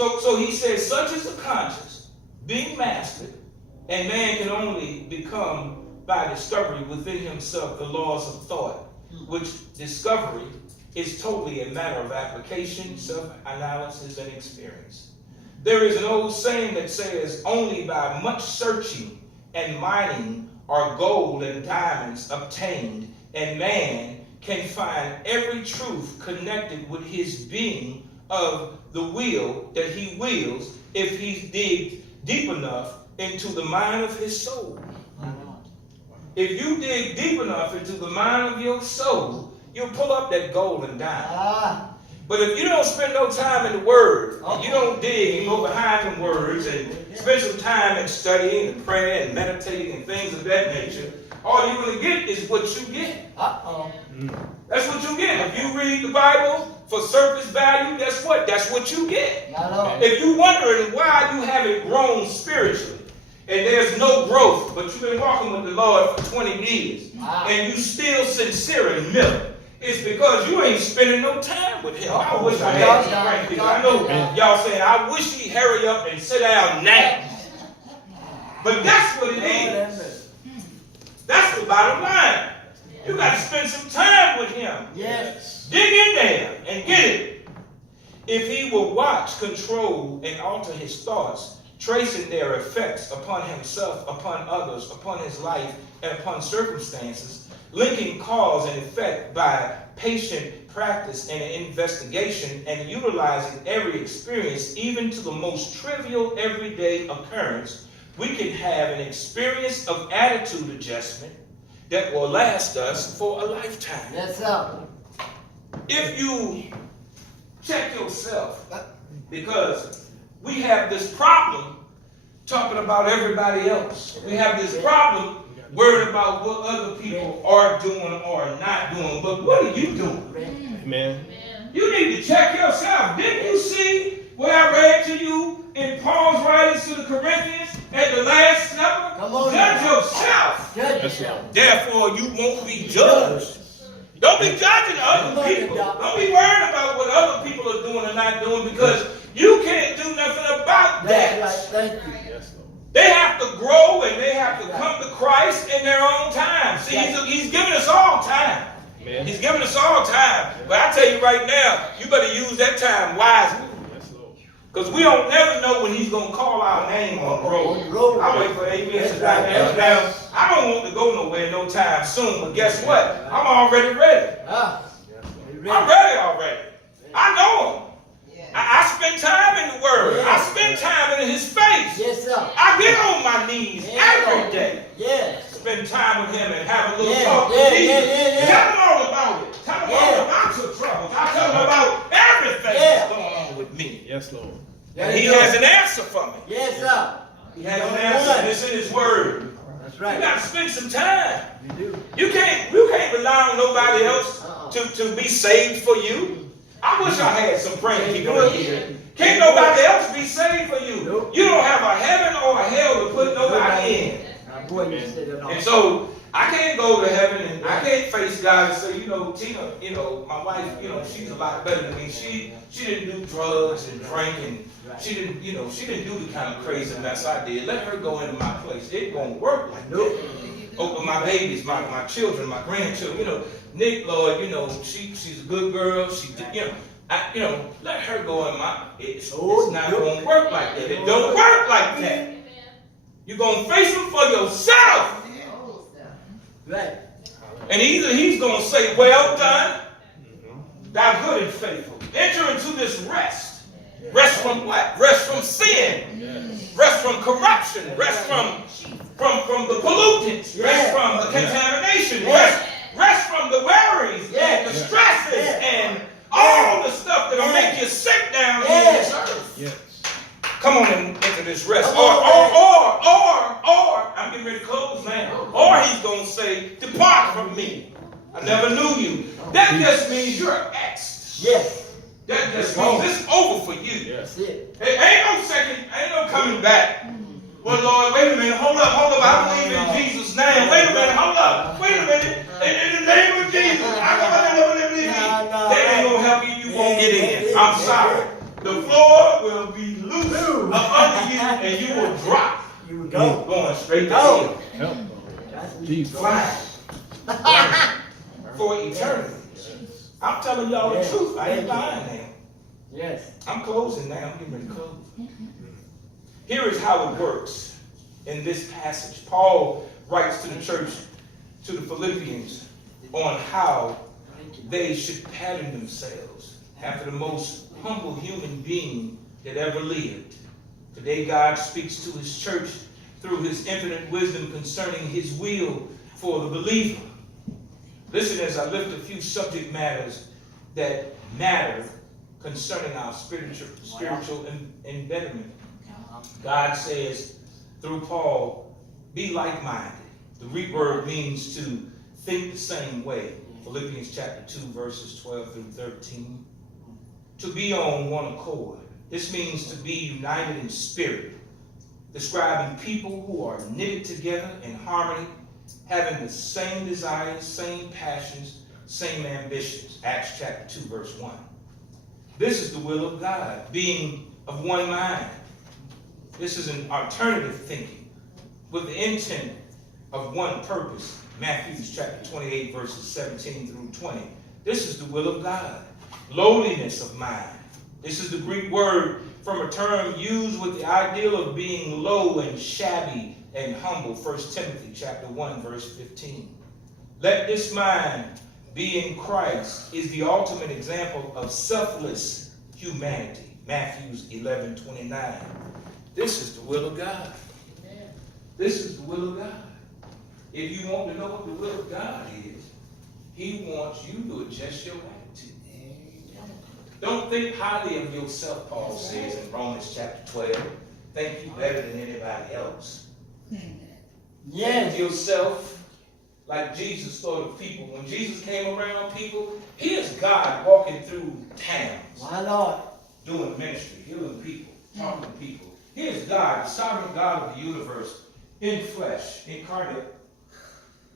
So he says, such is the conscience, being mastered, and man can only become by discovery within himself the laws of thought, which discovery is totally a matter of application, self-analysis, and experience. There is an old saying that says, only by much searching and mining are gold and diamonds obtained, and man can find every truth connected with his being of the will that he wills if he digs deep enough into the mind of his soul. If you dig deep enough into the mind of your soul, you'll pull up that gold and diamond. But if you don't spend no time in the Word, and you don't dig and go behind the words and spend some time in studying and praying and meditating and things of that nature, all you're going to get is what you get. That's what you get. If you read the Bible for surface value, guess what? That's what you get. If you're wondering why you haven't grown spiritually, and there's no growth, but you've been walking with the Lord for 20 years, and you still sincere in milk, it's because you ain't spending no time with him. I wish I had some grandkids. I know y'all saying, I wish he'd hurry up and sit down now. But that's what it is. That's the bottom line. You got to spend some time with him. Yes. Dig in there and get it. If he will watch, control, and alter his thoughts, tracing their effects upon himself, upon others, upon his life, and upon circumstances, linking cause and effect by patient practice and investigation, and utilizing every experience, even to the most trivial everyday occurrence, we can have an experience of attitude adjustment that will last us for a lifetime. Yes, sir. If you check yourself, because we have this problem talking about everybody else. We have this problem worried about what other people are doing or not doing. But what are you doing? Amen. You need to check yourself. Didn't you see what I read to you in Paul's writings to the Corinthians at the last supper? Judge yourself. Judge yourself. Therefore, you won't be judged. Don't be judging other people. Don't be worried about what other people are doing or not doing, because you can't do nothing about that. Thank you. They have to grow and they have to come to Christ in their own time. See, he's giving us all time. Amen. He's giving us all time. But I tell you right now, you better use that time wisely. Because we don't never know when he's going to call our name on the road. I wait for 8 minutes to die. Now, I don't want to go nowhere no time soon, but guess what? I'm already ready. I'm ready already. I know him. I spend time in the Word. I spend time in his face. Yes, sir. I get on my knees every day. Yes. Spend time with him and have a little talk with Jesus. Tell him all about it. Tell him all about your troubles. I tell him about everything that's going on with me. Yes, Lord. And he has an answer for me. Yes, sir. He has an answer, and it's in his Word. That's right. You got to spend some time. You do. You can't rely on nobody else to be saved for you. I wish I had some praying people in here. Can't nobody else be saved for you. Nope. You don't have a heaven or a hell to put nobody in. And so I can't go to heaven and I can't face God and say, Tina, my wife, she's a lot better than me. She didn't do drugs and drink, and she didn't do the kind of crazy mess I did. Let her go into my place. It won't work like that. Oh, but my babies, my children, my grandchildren, Nick, Lord, she's a good girl. She did, let her go in my. It's not going to work like that. It don't work like that. You're going to face them for yourself. Right. And either he's going to say, well done, thou good and faithful. Enter into this rest. Rest from what? Rest from sin. Rest from corruption. Rest from the pollutants. Rest from the contamination. Rest from the worries and the stresses and all the stuff that'll make you sit down here on this earth. Yes. Come on into this rest. Or, I'm getting ready to close now. Or he's going to say, depart from me. I never knew you. That just means you're X. Yes. That just means it's over for you. Yes. Ain't no coming back. Well, Lord, wait a minute, hold up, I believe in Jesus' name. Wait a minute, hold up, wait a minute. In the name of Jesus, that ain't gonna help you, you won't get in. I'm sorry. The floor will be and you will drop. You will go. Going straight to hell. Jesus. Flying. For eternity. I'm telling y'all the truth. I ain't lying now. Yes. I'm closing now. I'm getting ready to close. Here is how it works in this passage. Paul writes to the church, to the Philippians, on how they should pattern themselves after the most humble human being that ever lived. Today, God speaks to his church through his infinite wisdom concerning his will for the believer. Listen as I lift a few subject matters that matter concerning our spiritual embetterment. God says through Paul, be like-minded. The Greek word means to think the same way. Philippians chapter 2, verses 12 through 13. To be on one accord. This means to be united in spirit, describing people who are knitted together in harmony, having the same desires, same passions, same ambitions. Acts chapter 2, verse 1. This is the will of God, being of one mind. This is an alternative thinking with the intent of one purpose. Matthew chapter 28, verses 17 through 20. This is the will of God. Lowliness of mind. This is the Greek word from a term used with the ideal of being low and shabby and humble. 1 Timothy chapter 1, verse 15. Let this mind be in Christ is the ultimate example of selfless humanity. Matthew 11:29. This is the will of God. This is the will of God. If you want to know what the will of God is, he wants you to adjust your attitude. Don't think highly of yourself, Paul says in Romans chapter 12. Think you better than anybody else. Think of yourself like Jesus thought of people. When Jesus came around people, here's God walking through towns. My Lord. Doing ministry, healing people, talking to people. Here's God, the sovereign God of the universe, in flesh, incarnate.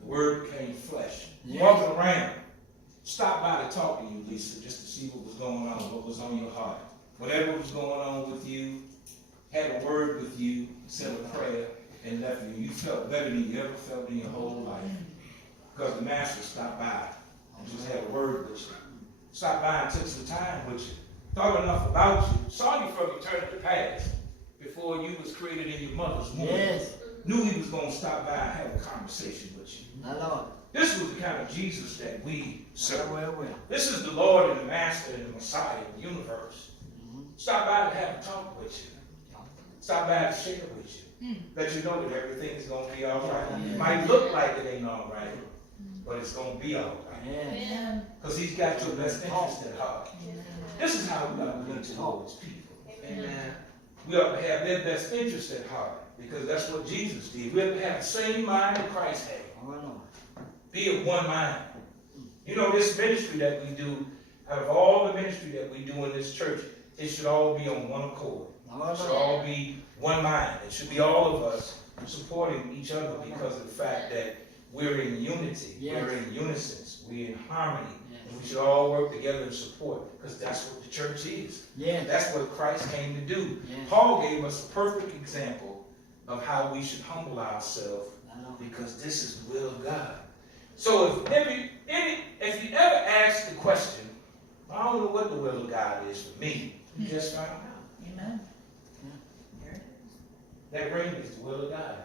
The Word became flesh. Walking around. Stop by to talk to you, Lisa, just to see what was going on, what was on your heart. Whatever was going on with you, had a word with you, said a prayer, and left you. You felt better than you ever felt in your whole life. Because the Master stopped by and just had a word with you. Stopped by and took some time with you. Thought enough about you. Saw you from eternity past. Before you was created in your mother's womb. Yes. Knew he was going to stop by and have a conversation with you. My Lord. This was the kind of Jesus that we serve. Well. This is the Lord and the Master and the Messiah of the universe. Stop by to have a talk with you. Stop by to share with you. Let you know that everything is going to be all right. It might look like it ain't all right, but it's going to be all right. Because he's got your best interest at heart. This is how we got to be towards people. Amen. We ought to have their best interest at heart, because that's what Jesus did. We ought to have the same mind that Christ had. Be of one mind. You know, this ministry that we do, out of all the ministry that we do in this church, it should all be on one accord. It should all be one mind. It should be all of us supporting each other because of the fact that we're in unity. Yes. We're in unison. We're in harmony. Yes. And we should all work together and support, because that's what the church is. Yes. That's what Christ came to do. Yes. Paul gave us a perfect example of how we should humble ourselves, because this is the will of God. So if you ever ask the question, I don't know what the will of God is for me, you just found out. Amen. That ring is the will of God.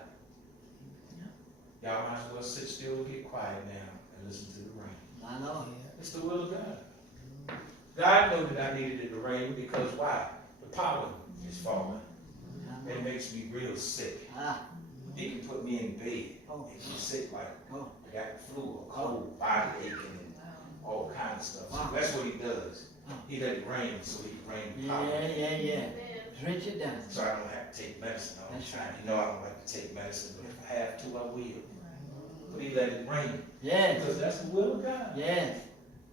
Y'all might as well sit still and get quiet now and listen to the rain. I know. It's the will of God. God knew that I needed it to rain because why? The pollen is falling. It makes me real sick. He can put me in bed. If I'm sick, like I got the flu or cold, body aching, and all kinds of stuff. So that's what he does. He let it rain so he can rain the pollen. Yeah. Drench it down. So I don't have to take medicine all the time. You know I don't like to take medicine, but if I have to, I will. But he let it rain. Yes. Because that's the will of God. Yes.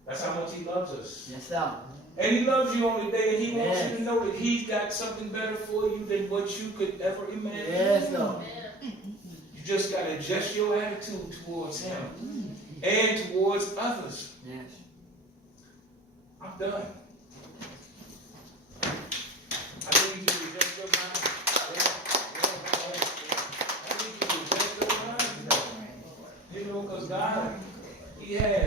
That's how much he loves us. Yes, sir. And he loves you on the day, and he wants you to know that he's got something better for you than what you could ever imagine. Yes, sir. You just got to adjust your attitude towards him and towards others. Yes. I'm done. I need you to adjust your mind. you know, because God, He has